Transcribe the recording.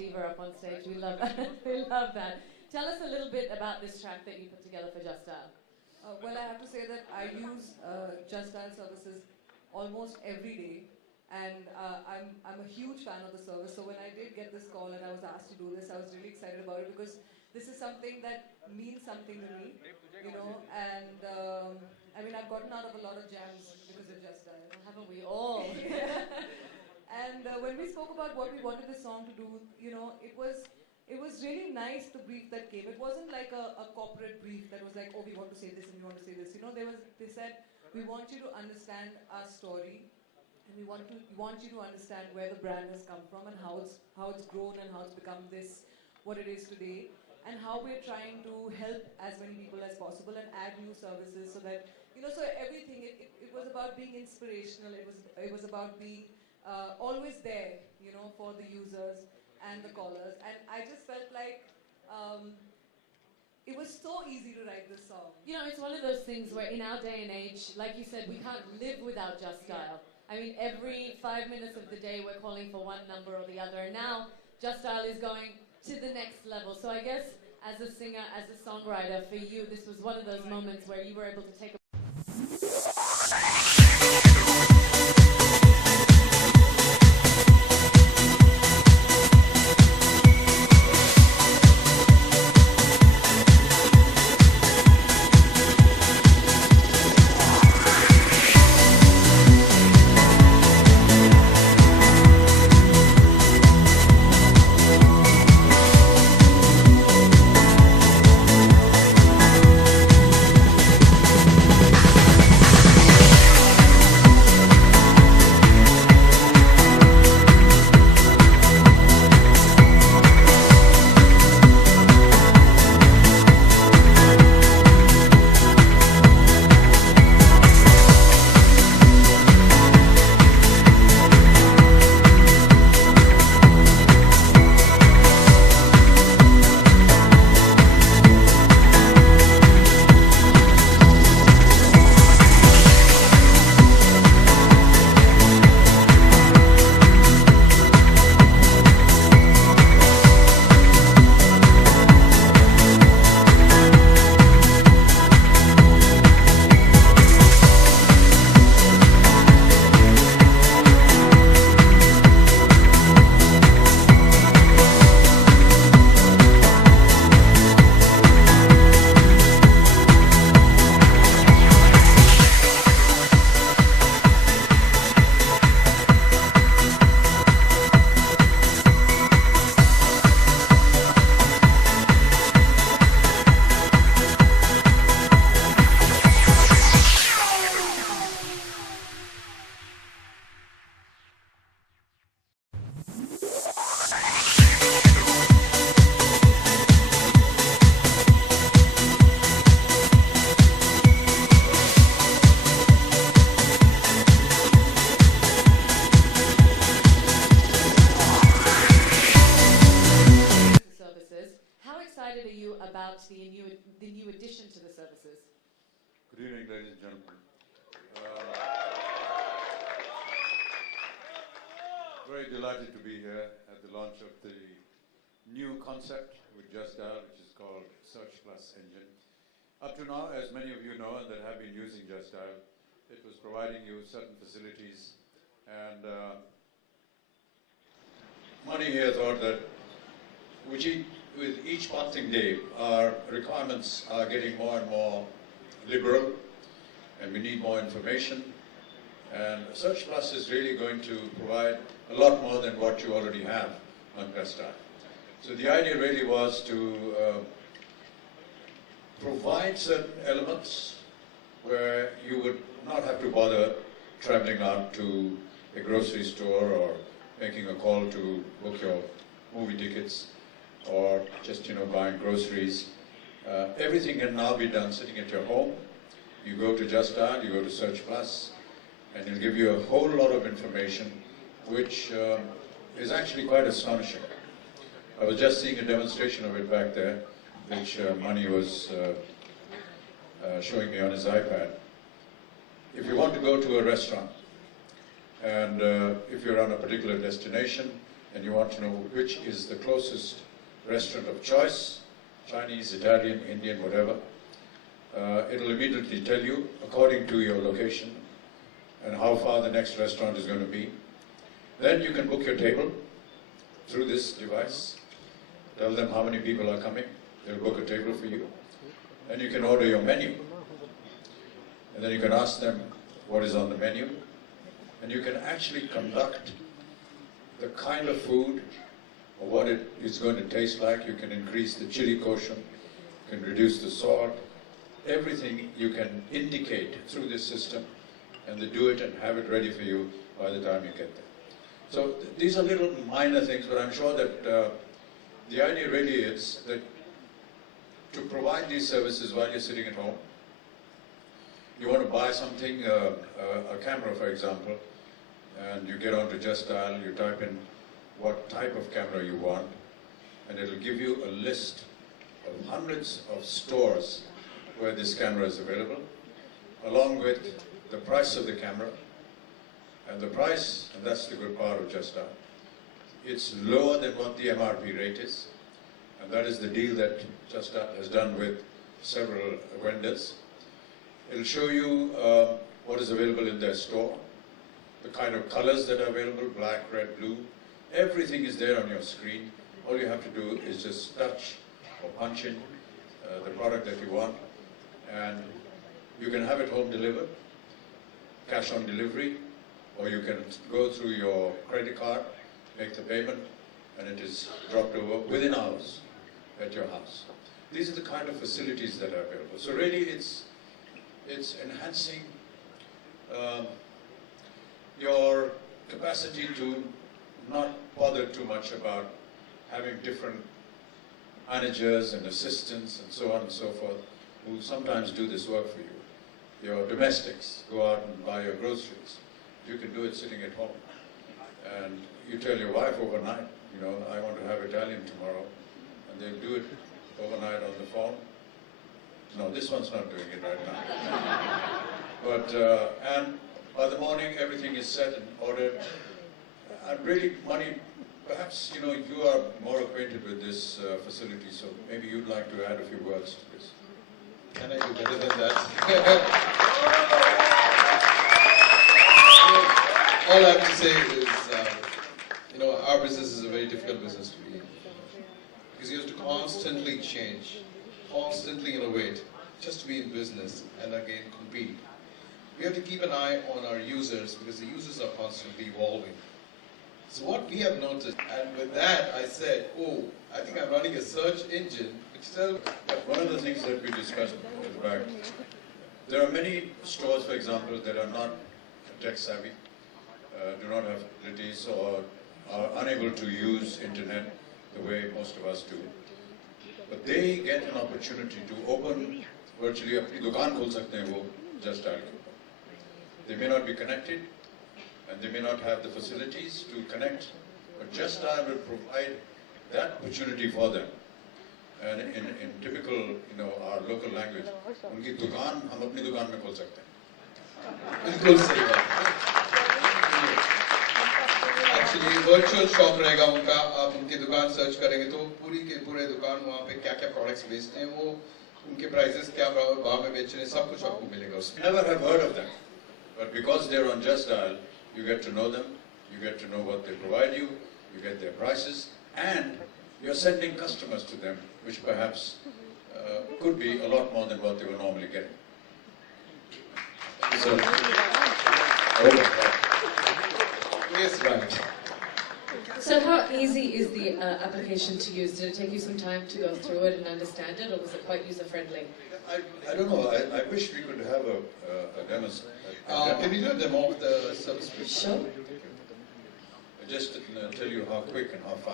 diva up on stage. We love that. We love that. Tell us a little bit about this track that you put together for Justdial. Well, I have to say that I use Justdial services almost every day, and I'm a huge fan of the service. So when I did get this call and I was asked to do this, I was really excited about it because this is something that means something to me, you know. And I mean, I've gotten out of a lot of jams because of Justdial, Haven't we all? And when we spoke about what we wanted this song to do, you know, it was really nice, the brief that came. It wasn't like a corporate brief that was like, oh, we want to say this and we want to say this. You know, they said, we want you to understand our story, and we want you to understand where the brand has come from and how it's grown and how it's become this, what it is today, and how we're trying to help as many people as possible and add new services so that, you know, so everything, it was about being inspirational. It was about being always there, you know, for the users and the callers. And I just felt like it was so easy to write this song. You know, it's one of those things where in our day and age, like you said, we can't live without Justdial. I mean, every 5 minutes of the day we're calling for one number or the other, and now Justdial is going to the next level. So I guess as a singer, as a songwriter, for you, this was one of those moments where you were able to take a about the new addition to the services? Good evening, ladies and gentlemen. Very delighted to be here at the launch of the new concept with Justdial, which is called Search Plus Engine. Up to now, as many of you know and that have been using Justdial, it was providing you certain facilities, and Mani here thought that with each passing day, our requirements are getting more and more liberal, and we need more information. And Search Plus is really going to provide a lot more than what you already have on Justdial. So the idea really was to provide certain elements where you would not have to bother traveling out to a grocery store or making a call to book your movie tickets or just, buying groceries. Everything can now be done sitting at your home. You go to Justdial, you go to Search Plus, and it'll give you a whole lot of information, which is actually quite astonishing. I was just seeing a demonstration of it back there, which Mani was showing me on his iPad. If you want to go to a restaurant, and if you're on a particular destination, and you want to know which is the closest restaurant of choice, Chinese, Italian, Indian, whatever, it'll immediately tell you according to your location and how far the next restaurant is going to be. Then you can book your table through this device. Tell them how many people are coming. They'll book a table for you. And you can order your menu. And then you can ask them what is on the menu. And you can actually conduct the kind of food or what it is going to taste like. You can increase the chili quotient. You can reduce the salt. Everything you can indicate through this system, and they do it and have it ready for you by the time you get there. So these are little minor things, but I'm sure that the idea really is that to provide these services while you're sitting at home. You want to buy something, a camera for example, and you get onto Justdial, you type in what type of camera you want, and it'll give you a list of hundreds of stores where this camera is available, along with the price of the camera. And the price, and that's the good part of Justdial, it's lower than what the MRP rate is, and that is the deal that Justdial has done with several vendors. It'll show you what is available in their store, the kind of colors that are available, black, red, blue. Everything is there on your screen. All you have to do is just touch or punch in the product that you want, and you can have it home delivered, cash on delivery, or you can go through your credit card, make the payment, and it is dropped over within hours at your house. These are the kind of facilities that are available. So really it's enhancing your capacity to not bother too much about having different managers and assistants and so on and so forth, who sometimes do this work for you. Your domestics go out and buy your groceries. You can do it sitting at home. And you tell your wife overnight, you know, I want to have Italian tomorrow, and they'll do it overnight on the phone. No, this one's not doing it right now. But, and by the morning, everything is set and ordered. And really, Mani, perhaps, you know, you are more acquainted with this facility, so maybe you'd like to add a few words to this. Can I do better than that? All I have to say is, you know, our business is a very difficult business to be in. Because you have to constantly change, constantly innovate, just to be in business and again compete. We have to keep an eye on our users because the users are constantly evolving. So what we have noticed, and with that I said, oh, I think I'm running a search engine which tells me. One of the things that we discussed at the back, there are many stores, for example, that are not tech savvy, do not have facilities or are unable to use internet the way most of us do. But they get an opportunity to open virtually अपनी दुकान खोल सकते हैं वो Justdial के ऊपर. They may not be connected, and they may not have the facilities to connect, but Justdial will provide that opportunity for them. And in typical, you know, our local language, उनकी दुकान हम अपनी दुकान में खोल सकते हैं. बिल्कुल सही बात. Actually, virtual shop रहेगा उनका. आप उनकी दुकान सर्च करेंगे तो पूरी के पूरे दुकान वहाँ पे क्या क्या products बेचते हैं, वो उनके prices क्या भाव में बेच रहे हैं, सब कुछ आपको मिलेगा उसमें. Never have heard of them, but because they're on Justdial, you get to know them, you get to know what they provide you, you get their prices, and you're sending customers to them, which perhaps could be a lot more than what they were normally getting. So, Yes, right. So how easy is the application to use? Did it take you some time to go through it and understand it, or was it quite user-friendly? I don't know, I wish we could have a demo. Can you do a demo of the service? Sure. Just to tell you how quick and how fast.